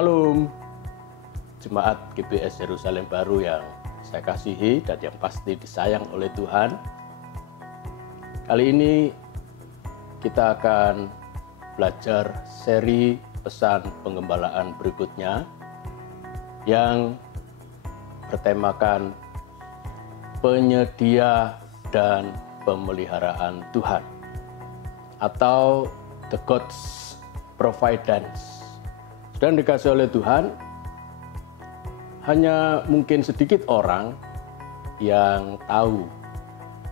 Shalom, Jemaat GBS Yerusalem Baru yang saya kasihi dan yang pasti disayang oleh Tuhan. Kali ini kita akan belajar seri pesan penggembalaan berikutnya yang bertemakan penyedia dan pemeliharaan Tuhan atau The God's Providence. Dan dikasih oleh Tuhan, hanya mungkin sedikit orang yang tahu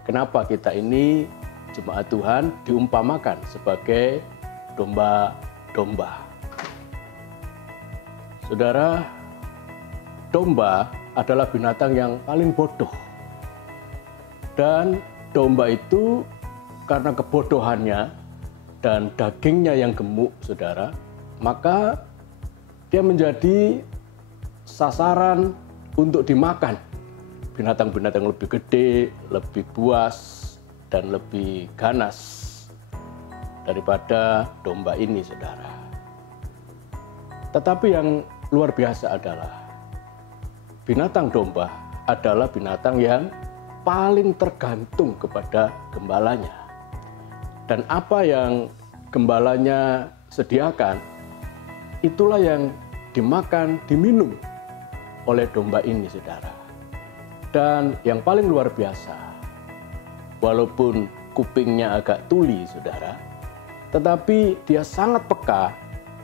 kenapa kita ini jemaat Tuhan diumpamakan sebagai domba-domba. Saudara, domba adalah binatang yang paling bodoh. Dan domba itu karena kebodohannya dan dagingnya yang gemuk, saudara, maka dia menjadi sasaran untuk dimakan binatang-binatang lebih gede, lebih buas, dan lebih ganas daripada domba ini, saudara. Tetapi yang luar biasa adalah binatang domba adalah binatang yang paling tergantung kepada gembalanya. Dan apa yang gembalanya sediakan, itulah yang dimakan, diminum oleh domba ini, saudara. Dan yang paling luar biasa, walaupun kupingnya agak tuli, saudara, tetapi dia sangat peka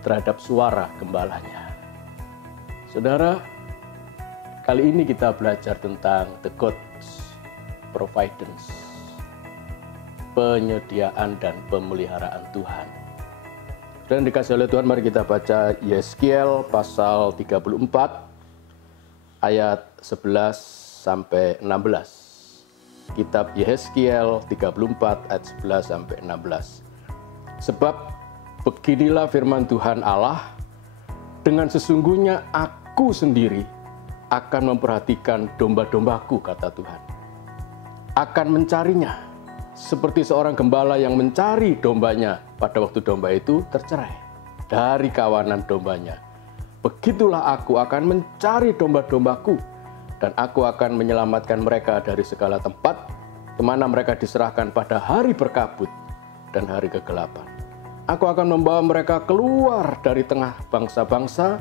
terhadap suara gembalanya. Saudara, kali ini kita belajar tentang The God's Providence, penyediaan dan pemeliharaan Tuhan. Dan dikasih oleh Tuhan, mari kita baca Yeskiel pasal 34 ayat 11 sampai 16. Kitab Yeskiel 34 ayat 11 sampai 16. Sebab beginilah firman Tuhan Allah, dengan sesungguhnya aku sendiri akan memperhatikan domba-dombaku, kata Tuhan. Akan mencarinya seperti seorang gembala yang mencari dombanya pada waktu domba itu tercerai dari kawanan dombanya. Begitulah aku akan mencari domba-dombaku, dan aku akan menyelamatkan mereka dari segala tempat kemana mereka diserahkan pada hari berkabut dan hari kegelapan. Aku akan membawa mereka keluar dari tengah bangsa-bangsa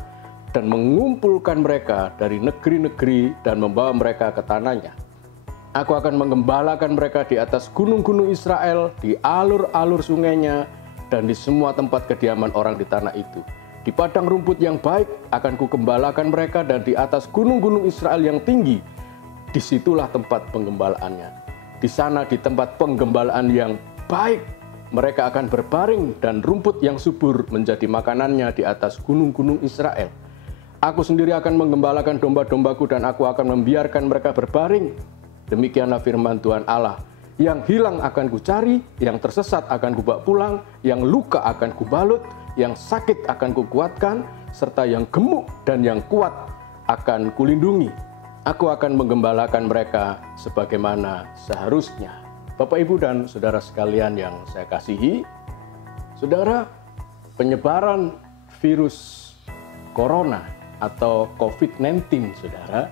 dan mengumpulkan mereka dari negeri-negeri dan membawa mereka ke tanahnya. Aku akan menggembalakan mereka di atas gunung-gunung Israel, di alur-alur sungainya, dan di semua tempat kediaman orang di tanah itu. Di padang rumput yang baik akan kugembalakan mereka, dan di atas gunung-gunung Israel yang tinggi, disitulah tempat penggembalaannya. Di sana, di tempat penggembalaan yang baik, mereka akan berbaring, dan rumput yang subur menjadi makanannya di atas gunung-gunung Israel. Aku sendiri akan menggembalakan domba-dombaku, dan aku akan membiarkan mereka berbaring. Demikianlah firman Tuhan Allah. Yang hilang akan kucari, yang tersesat akan kubawa pulang, yang luka akan kubalut, yang sakit akan kukuatkan, serta yang gemuk dan yang kuat akan kulindungi. Aku akan menggembalakan mereka sebagaimana seharusnya. Bapak, Ibu, dan saudara sekalian yang saya kasihi, saudara, penyebaran virus corona atau COVID-19, saudara,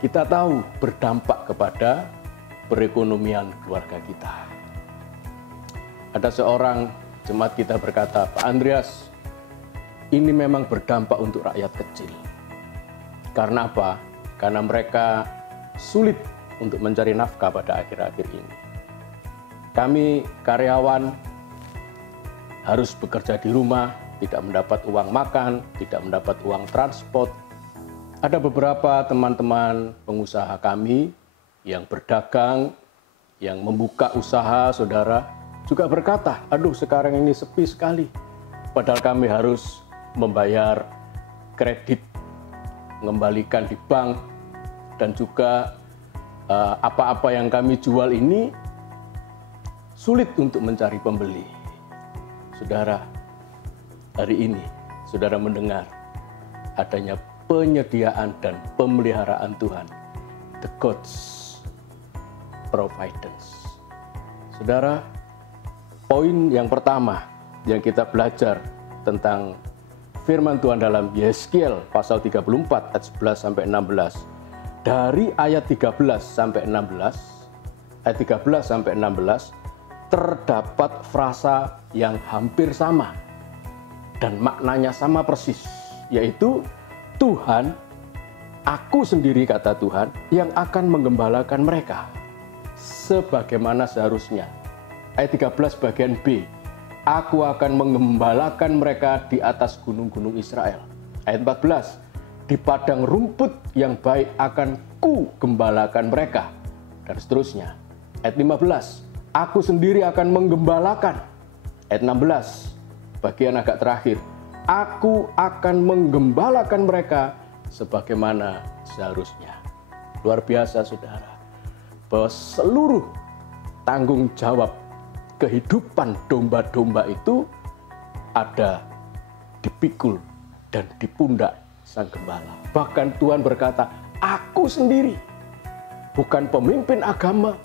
kita tahu berdampak kepada perekonomian keluarga kita. Ada seorang jemaat kita berkata, Pak Andreas, ini memang berdampak untuk rakyat kecil. Karena apa? Karena mereka sulit untuk mencari nafkah pada akhir-akhir ini. Kami karyawan harus bekerja di rumah, tidak mendapat uang makan, tidak mendapat uang transport. Ada beberapa teman-teman pengusaha kami yang berdagang, yang membuka usaha, saudara, juga berkata, aduh sekarang ini sepi sekali. Padahal kami harus membayar kredit, mengembalikan di bank, dan juga apa-apa yang kami jual ini sulit untuk mencari pembeli. Saudara, hari ini saudara mendengar adanya penyediaan dan pemeliharaan Tuhan, The God's Providence. Saudara, poin yang pertama yang kita belajar tentang firman Tuhan dalam Yeskiel pasal 34 ayat 11 sampai 16. Dari ayat 13 sampai 16, ayat 13 sampai 16 terdapat frasa yang hampir sama dan maknanya sama persis, yaitu Tuhan, aku sendiri kata Tuhan, yang akan menggembalakan mereka sebagaimana seharusnya. Ayat 13 bagian B, aku akan menggembalakan mereka di atas gunung-gunung Israel. Ayat 14, di padang rumput yang baik akan ku gembalakan mereka. Dan seterusnya. Ayat 15, aku sendiri akan menggembalakan. Ayat 16, bagian agak terakhir, aku akan menggembalakan mereka sebagaimana seharusnya. Luar biasa saudara, bahwa seluruh tanggung jawab kehidupan domba-domba itu ada dipikul dan di pundak sang gembala. Bahkan Tuhan berkata, aku sendiri, bukan pemimpin agama,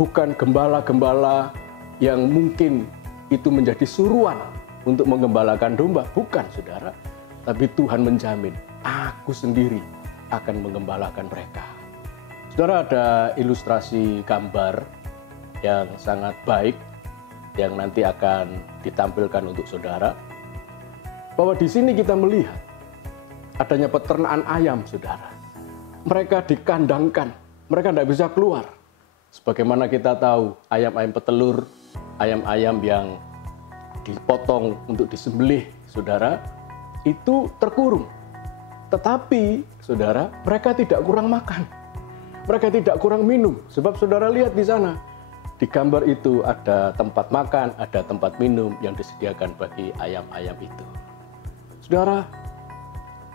bukan gembala-gembala yang mungkin itu menjadi suruhan untuk menggembalakan domba. Bukan saudara, tapi Tuhan menjamin, aku sendiri akan menggembalakan mereka. Saudara, ada ilustrasi gambar yang sangat baik yang nanti akan ditampilkan untuk saudara, bahwa di sini kita melihat adanya peternakan ayam, saudara. Mereka dikandangkan, mereka tidak bisa keluar. Sebagaimana kita tahu, ayam-ayam petelur, ayam-ayam yang dipotong untuk disembelih, saudara, itu terkurung. Tetapi, saudara, mereka tidak kurang makan. Mereka tidak kurang minum. Sebab saudara lihat di sana, di gambar itu ada tempat makan, ada tempat minum yang disediakan bagi ayam-ayam itu. Saudara,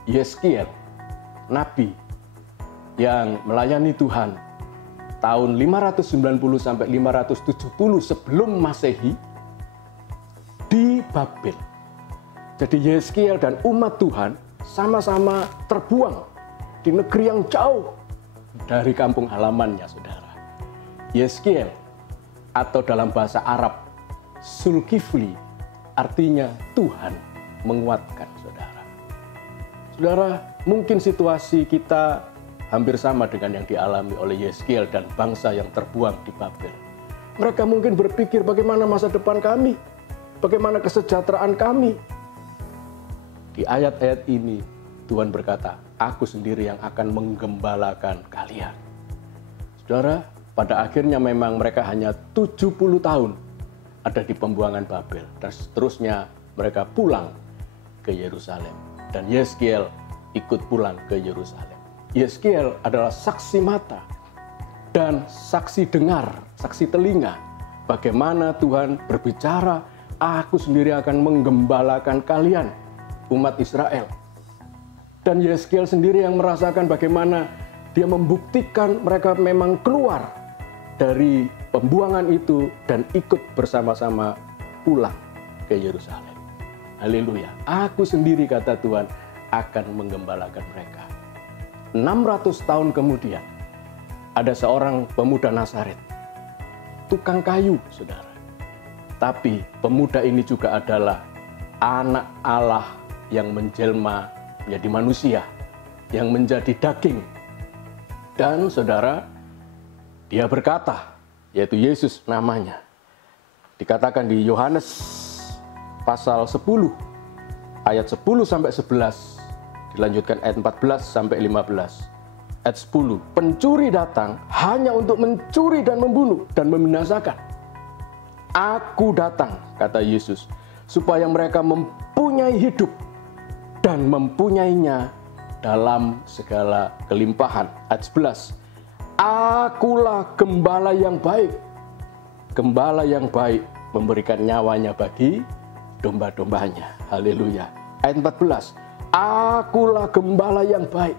Yeskiel, nabi yang melayani Tuhan tahun 590 sampai 570 sebelum Masehi di Babel. Jadi Yeskiel dan umat Tuhan sama-sama terbuang di negeri yang jauh dari kampung halamannya, saudara. Yeskiel atau dalam bahasa Arab Zulkifli artinya Tuhan menguatkan, saudara. Saudara, mungkin situasi kita hampir sama dengan yang dialami oleh Yeskiel dan bangsa yang terbuang di Babel. Mereka mungkin berpikir, bagaimana masa depan kami? Bagaimana kesejahteraan kami? Di ayat-ayat ini Tuhan berkata, aku sendiri yang akan menggembalakan kalian. Saudara, pada akhirnya memang mereka hanya 70 tahun ada di pembuangan Babel. Dan seterusnya mereka pulang ke Yerusalem. Dan Yeskiel ikut pulang ke Yerusalem. Yeskiel adalah saksi mata dan saksi dengar, saksi telinga. Bagaimana Tuhan berbicara, aku sendiri akan menggembalakan kalian, umat Israel. Dan Yeskiel sendiri yang merasakan bagaimana dia membuktikan mereka memang keluar dari pembuangan itu dan ikut bersama-sama pulang ke Yerusalem. Haleluya. Aku sendiri, kata Tuhan, akan menggembalakan mereka. 600 tahun kemudian, ada seorang pemuda Nazaret, tukang kayu, saudara. Tapi pemuda ini juga adalah anak Allah yang menjelma menjadi manusia, yang menjadi daging. Dan saudara, dia berkata, yaitu Yesus namanya. Dikatakan di Yohanes pasal 10, ayat 10 sampai 11, dilanjutkan ayat 14 sampai 15. Ayat 10, pencuri datang hanya untuk mencuri dan membunuh dan membinasakan. Aku datang, kata Yesus, supaya mereka mempunyai hidup dan mempunyainya dalam segala kelimpahan. Ayat 11, akulah gembala yang baik. Gembala yang baik memberikan nyawanya bagi domba-dombanya. Haleluya. Ayat 14, akulah gembala yang baik.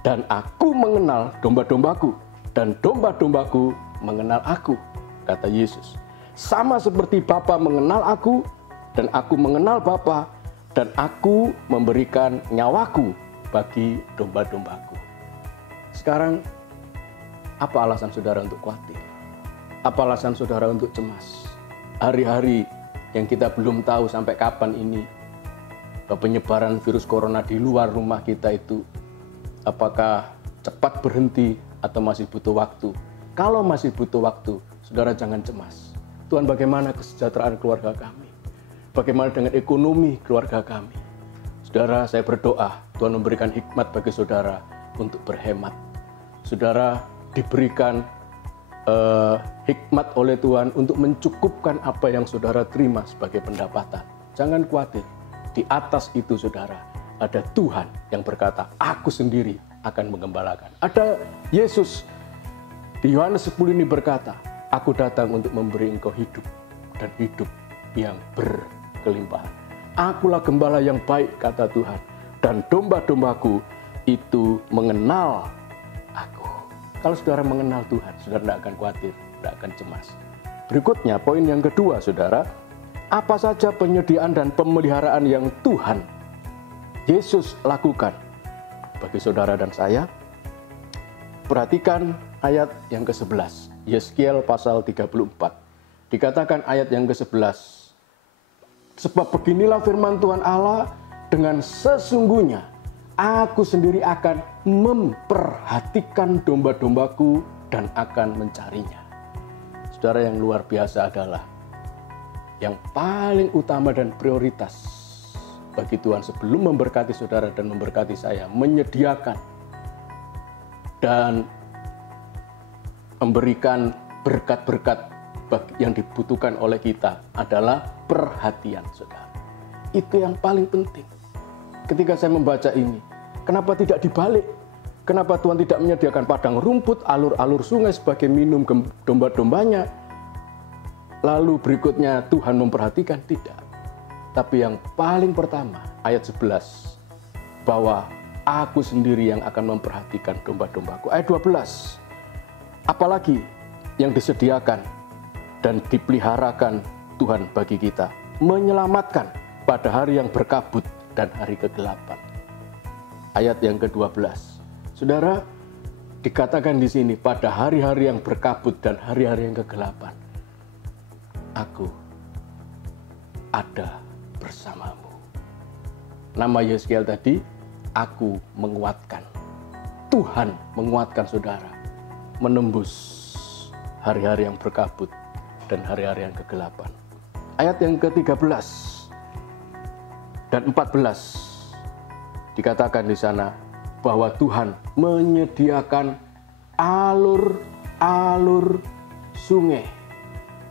Dan aku mengenal domba-dombaku, dan domba-dombaku mengenal aku, kata Yesus. Sama seperti Bapa mengenal aku, dan aku mengenal Bapa, dan aku memberikan nyawaku bagi domba-dombaku. Sekarang, apa alasan saudara untuk khawatir? Apa alasan saudara untuk cemas? Hari-hari yang kita belum tahu sampai kapan ini penyebaran virus corona di luar rumah kita itu apakah cepat berhenti atau masih butuh waktu. Kalau masih butuh waktu, saudara jangan cemas. Tuhan, bagaimana kesejahteraan keluarga kami? Bagaimana dengan ekonomi keluarga kami? Saudara, saya berdoa Tuhan memberikan hikmat bagi saudara untuk berhemat. Saudara diberikan hikmat oleh Tuhan untuk mencukupkan apa yang saudara terima sebagai pendapatan. Jangan khawatir, di atas itu saudara ada Tuhan yang berkata, aku sendiri akan menggembalakan. Ada Yesus di Yohanes 10 ini berkata, aku datang untuk memberi engkau hidup dan hidup yang berkelimpahan. Akulah gembala yang baik, kata Tuhan, dan domba-dombaku itu mengenal aku. Kalau saudara mengenal Tuhan, saudara tidak akan khawatir, tidak akan cemas. Berikutnya, poin yang kedua, saudara, apa saja penyediaan dan pemeliharaan yang Tuhan Yesus lakukan bagi saudara dan saya? Perhatikan ayat yang ke-11, Yeskiel pasal 34. Dikatakan ayat yang ke-11, sebab beginilah firman Tuhan Allah, dengan sesungguhnya aku sendiri akan memperhatikan domba-dombaku dan akan mencarinya. Saudara, yang luar biasa adalah yang paling utama dan prioritas bagi Tuhan sebelum memberkati saudara dan memberkati saya, menyediakan dan memberikan berkat-berkat yang dibutuhkan oleh kita adalah perhatian saudara. Itu yang paling penting. Ketika saya membaca ini, kenapa tidak dibalik? Kenapa Tuhan tidak menyediakan padang rumput, alur-alur sungai sebagai minum domba-dombanya? Lalu berikutnya Tuhan memperhatikan? Tidak. Tapi yang paling pertama, ayat 11, bahwa aku sendiri yang akan memperhatikan domba-dombaku. Ayat 12, apalagi yang disediakan dan dipeliharakan Tuhan bagi kita, menyelamatkan pada hari yang berkabut dan hari kegelapan. Ayat yang ke-12. Saudara, dikatakan di sini pada hari-hari yang berkabut dan hari-hari yang kegelapan, aku ada bersamamu. Nama Yeskiel tadi, aku menguatkan. Tuhan menguatkan saudara menembus hari-hari yang berkabut dan hari-hari yang kegelapan. Ayat yang ke-13 dan 14 dikatakan di sana bahwa Tuhan menyediakan alur-alur sungai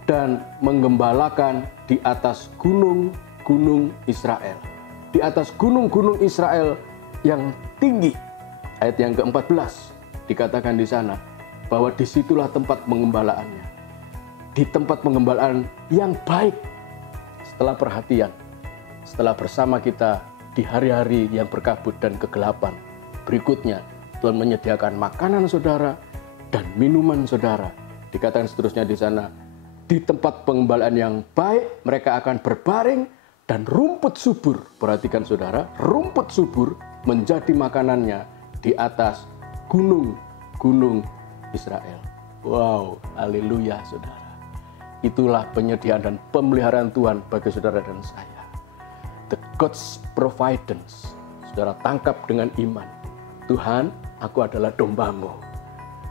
dan menggembalakan di atas gunung-gunung Israel. Di atas gunung-gunung Israel yang tinggi. Ayat yang ke-14 dikatakan di sana bahwa disitulah tempat pengembalaannya. Di tempat pengembalaan yang baik. Setelah perhatian, setelah bersama kita di hari-hari yang berkabut dan kegelapan, berikutnya Tuhan menyediakan makanan saudara dan minuman saudara. Dikatakan seterusnya di sana, di tempat pengembalaan yang baik mereka akan berbaring dan rumput subur. Perhatikan saudara, rumput subur menjadi makanannya di atas gunung-gunung Israel. Wow, haleluya saudara. Itulah penyediaan dan pemeliharaan Tuhan bagi saudara dan saya. The God's providence. Saudara tangkap dengan iman. Tuhan, aku adalah dombamu.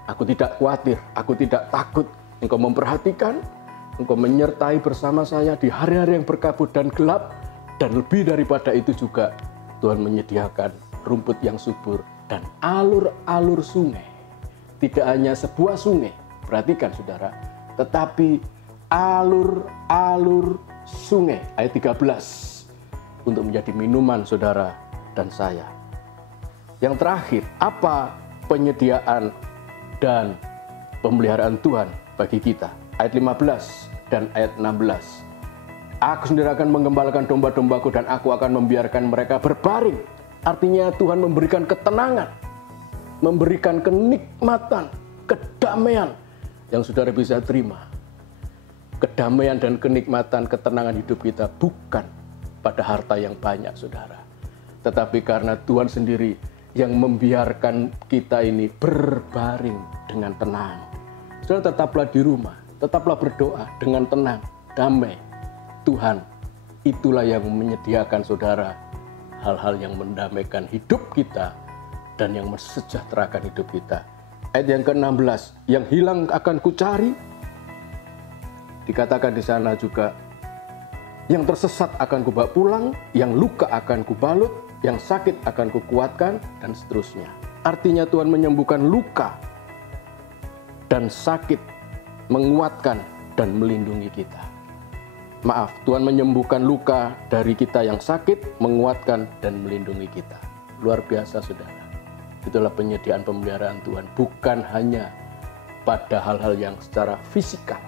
Aku tidak khawatir, aku tidak takut. Engkau memperhatikan, Engkau menyertai bersama saya di hari-hari yang berkabut dan gelap. Dan lebih daripada itu juga, Tuhan menyediakan rumput yang subur dan alur-alur sungai. Tidak hanya sebuah sungai, perhatikan saudara, tetapi alur-alur sungai. Ayat 13. Untuk menjadi minuman saudara dan saya. Yang terakhir, apa penyediaan dan pemeliharaan Tuhan bagi kita? Ayat 15 dan ayat 16. Aku sendiri akan menggembalakan domba-dombaku dan aku akan membiarkan mereka berbaring. Artinya Tuhan memberikan ketenangan, memberikan kenikmatan, kedamaian yang saudara bisa terima. Kedamaian dan kenikmatan, ketenangan hidup kita bukan pada harta yang banyak saudara, tetapi karena Tuhan sendiri yang membiarkan kita ini berbaring dengan tenang. Saudara, tetaplah di rumah, tetaplah berdoa dengan tenang, damai. Tuhan itulah yang menyediakan saudara hal-hal yang mendamaikan hidup kita dan yang mensejahterakan hidup kita. Ayat yang ke-16, yang hilang akan kucari. Dikatakan di sana juga, yang tersesat akan kubawa pulang, yang luka akan kubalut, yang sakit akan kukuatkan, dan seterusnya. Artinya Tuhan menyembuhkan luka dan sakit, menguatkan dan melindungi kita. Maaf, Tuhan menyembuhkan luka dari kita yang sakit, menguatkan dan melindungi kita. Luar biasa, saudara. Itulah penyediaan pemeliharaan Tuhan, bukan hanya pada hal-hal yang secara fisikal,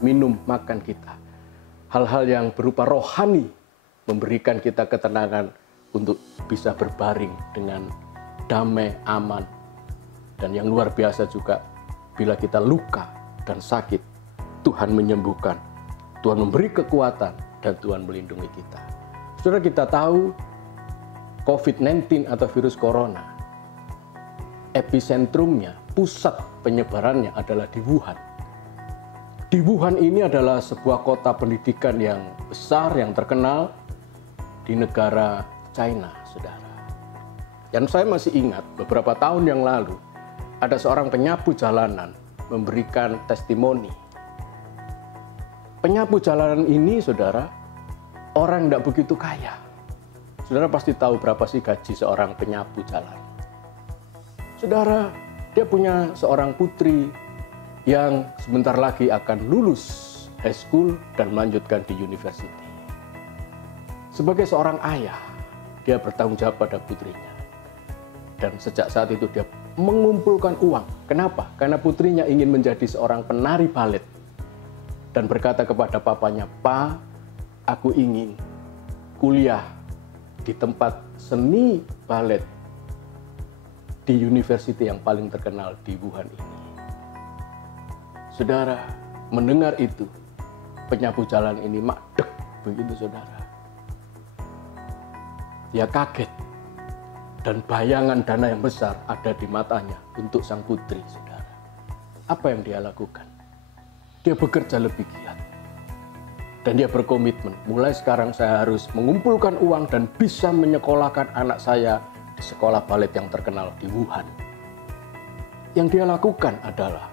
minum, makan kita. Hal-hal yang berupa rohani memberikan kita ketenangan untuk bisa berbaring dengan damai, aman. Dan yang luar biasa juga, bila kita luka dan sakit, Tuhan menyembuhkan, Tuhan memberi kekuatan, dan Tuhan melindungi kita. Saudara, kita tahu COVID-19 atau virus corona, episentrumnya, pusat penyebarannya adalah di Wuhan. Di Wuhan ini adalah sebuah kota pendidikan yang besar, yang terkenal di negara China, saudara. Dan saya masih ingat beberapa tahun yang lalu, ada seorang penyapu jalanan memberikan testimoni. Penyapu jalanan ini, saudara, orang tidak begitu kaya. Saudara pasti tahu berapa sih gaji seorang penyapu jalan. Saudara, dia punya seorang putri yang sebentar lagi akan lulus high school dan melanjutkan di university. Sebagai seorang ayah, dia bertanggung jawab pada putrinya. Dan sejak saat itu dia mengumpulkan uang. Kenapa? Karena putrinya ingin menjadi seorang penari balet. Dan berkata kepada papanya, "Pa, aku ingin kuliah di tempat seni balet di university yang paling terkenal di Wuhan ini." Saudara, mendengar itu, penyapu jalan ini makdek begitu, saudara. Dia kaget dan bayangan dana yang besar ada di matanya untuk sang putri, saudara. Apa yang dia lakukan? Dia bekerja lebih giat. Dan dia berkomitmen, mulai sekarang saya harus mengumpulkan uang dan bisa menyekolahkan anak saya di sekolah balet yang terkenal di Wuhan. Yang dia lakukan adalah,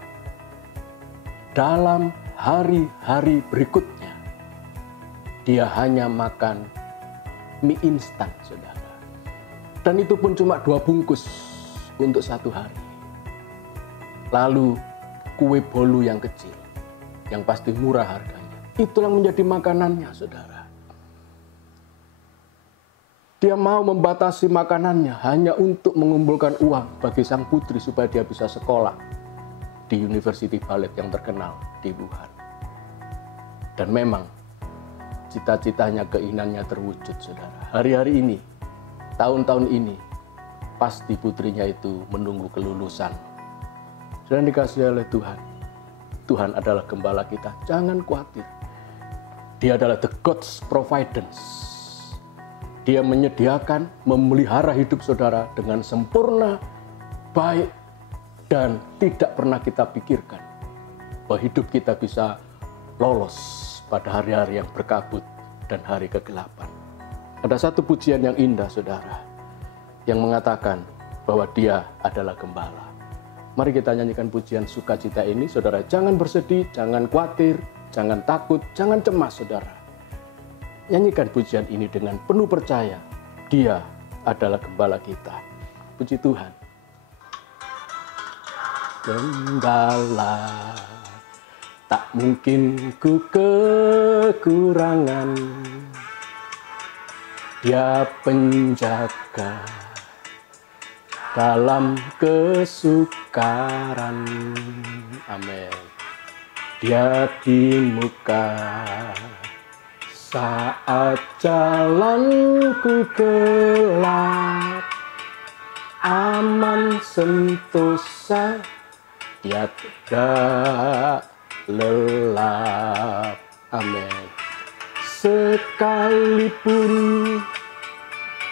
dalam hari-hari berikutnya, dia hanya makan mie instan, saudara. Dan itu pun cuma 2 bungkus untuk 1 hari. Lalu kue bolu yang kecil, yang pasti murah harganya. Itulah menjadi makanannya, saudara. Dia mau membatasi makanannya hanya untuk mengumpulkan uang bagi sang putri supaya dia bisa sekolah di University Ballet yang terkenal di Wuhan. Dan memang cita-citanya, keinginannya terwujud, saudara. Hari-hari ini, tahun-tahun ini, pasti putrinya itu menunggu kelulusan. Saudara dikasihi oleh Tuhan. Tuhan adalah gembala kita, jangan khawatir. Dia adalah the God's providence. Dia menyediakan, memelihara hidup saudara dengan sempurna, baik, dan tidak pernah kita pikirkan bahwa hidup kita bisa lolos pada hari-hari yang berkabut dan hari kegelapan. Ada satu pujian yang indah, saudara, yang mengatakan bahwa Dia adalah gembala. Mari kita nyanyikan pujian sukacita ini, saudara. Jangan bersedih, jangan khawatir, jangan takut, jangan cemas, saudara. Nyanyikan pujian ini dengan penuh percaya. Dia adalah gembala kita. Puji Tuhan. Gembala, tak mungkin ku kekurangan. Dia penjaga dalam kesukaran. Amin. Dia di muka saat jalanku gelap, aman sentosa, tiada lelap. Amin. Sekalipun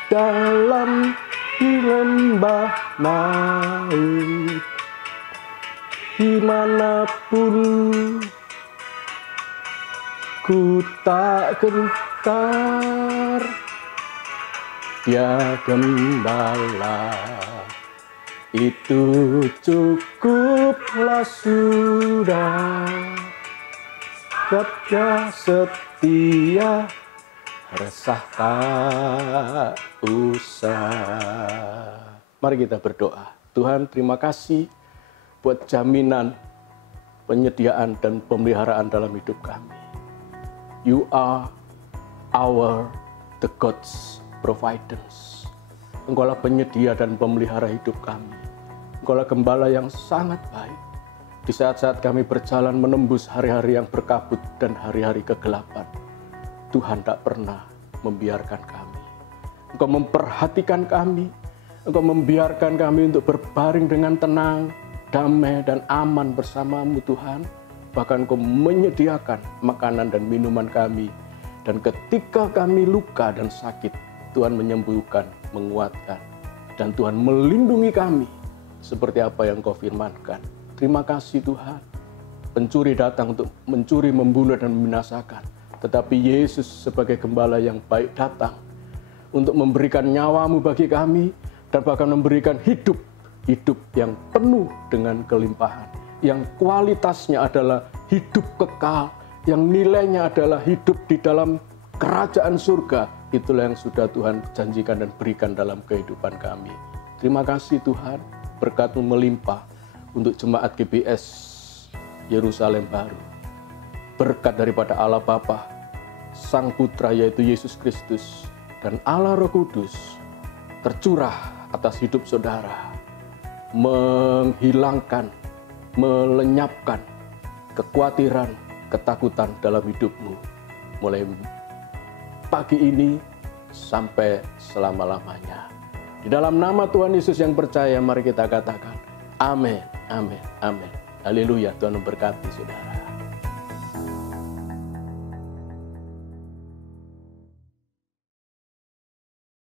dalam di lembah maut, dimanapun ku tak gentar, Dia gembala, itu cukuplah sudah. Dia setia, resah tak usah. Mari kita berdoa. Tuhan, terima kasih buat jaminan, penyediaan, dan pemeliharaan dalam hidup kami. You are the God's providence. Engkaulah penyedia dan pemelihara hidup kami. Engkaulah gembala yang sangat baik. Di saat-saat kami berjalan menembus hari-hari yang berkabut dan hari-hari kegelapan, Tuhan tak pernah membiarkan kami. Engkau memperhatikan kami. Engkau membiarkan kami untuk berbaring dengan tenang, damai, dan aman bersamamu Tuhan. Bahkan Engkau menyediakan makanan dan minuman kami. Dan ketika kami luka dan sakit, Tuhan menyembuhkan, menguatkan. Dan Tuhan melindungi kami seperti apa yang Engkau firmankan. Terima kasih Tuhan. Pencuri datang untuk mencuri, membunuh, dan membinasakan. Tetapi Yesus sebagai gembala yang baik datang untuk memberikan nyawamu bagi kami dan bahkan memberikan hidup yang penuh dengan kelimpahan. Yang kualitasnya adalah hidup kekal, yang nilainya adalah hidup di dalam kerajaan surga. Itulah yang sudah Tuhan janjikan dan berikan dalam kehidupan kami. Terima kasih Tuhan, berkat-Mu melimpah untuk jemaat GBS Yerusalem Baru. Berkat daripada Allah Bapa, Sang Putra yaitu Yesus Kristus, dan Allah Roh Kudus tercurah atas hidup saudara, menghilangkan, melenyapkan kekhawatiran, ketakutan dalam hidupmu, mulai pagi ini sampai selama-lamanya. Di dalam nama Tuhan Yesus yang percaya, mari kita katakan, amin, amin, amin. Haleluya, Tuhan memberkati saudara.